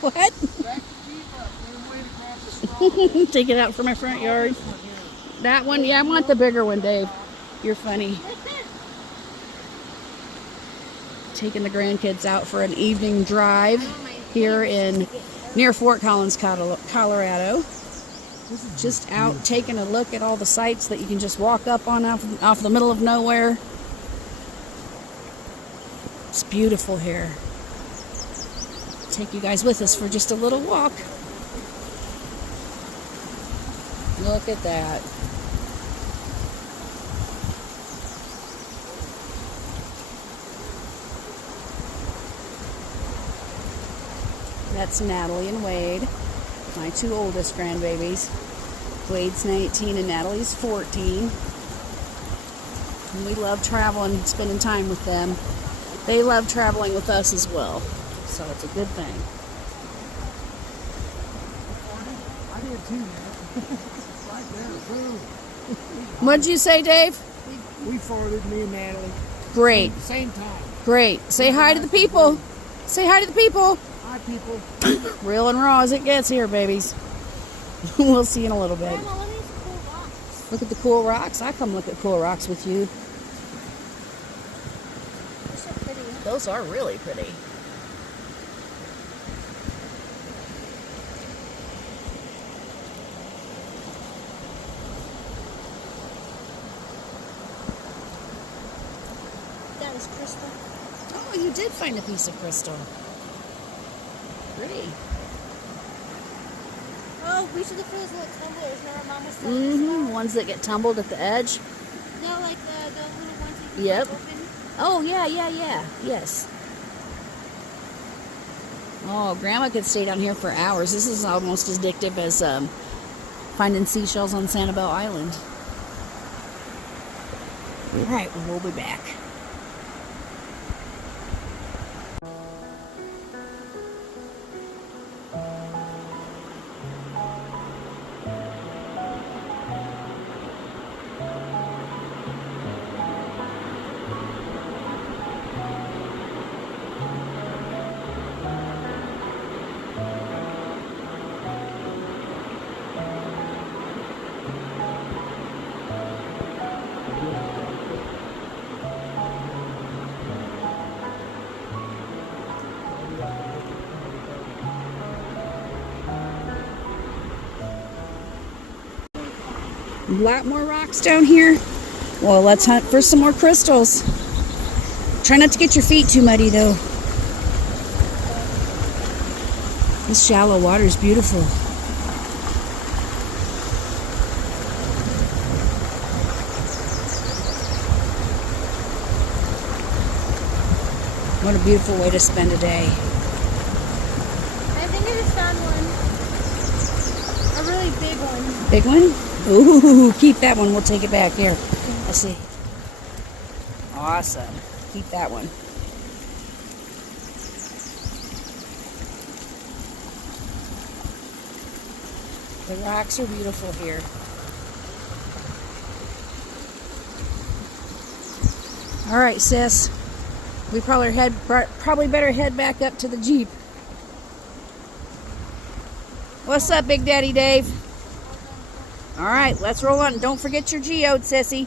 What? Back the Jeep up. There's a way to grab the straw. Take it out for my front yard. That one? Yeah, I want the bigger one, Dave. You're funny. Taking the grandkids out for an evening drive here near Fort Collins, Colorado. Just out taking a look at all the sites that you can just walk up on off the middle of nowhere. It's beautiful here. Take you guys with us for just a little walk. Look at that. That's Natalie and Wade, my two oldest grandbabies. Wade's 19 and Natalie's 14. And we love traveling and spending time with them. They love traveling with us as well. So it's a good thing. I did too, man. Right there, boom. What'd you say, Dave? We farted, me and Natalie. Great. Same time. Great. Say hi to the people. Say hi to the people. Hi, people. Real and raw as it gets here, babies. We'll see you in a little bit. Grandma, look at these cool rocks. Look at the cool rocks. I come look at cool rocks with you. They're so pretty. Those are really pretty. That was crystal. Oh, you did find a piece of crystal. Pretty. Oh, we should look for those little tumblers. Remember Mom was telling us about? Ones that get tumbled at the edge. No, like the little ones you can Yep. open. Oh, yeah. Yes. Oh, Grandma could stay down here for hours. This is almost as addictive as finding seashells on Sanibel Island. All right, we'll be back. A lot more rocks down here. Well, let's hunt for some more crystals. Try not to get your feet too muddy, though. This shallow water is beautiful. What a beautiful way to spend a day. I think I just found one. A really big one. Big one? Ooh, keep that one. We'll take it back here. Let's see. Awesome. Keep that one. The rocks are beautiful here. All right, sis. We probably better head back up to the Jeep. What's up, Big Daddy Dave? All right, let's roll on. Don't forget your geode, sissy.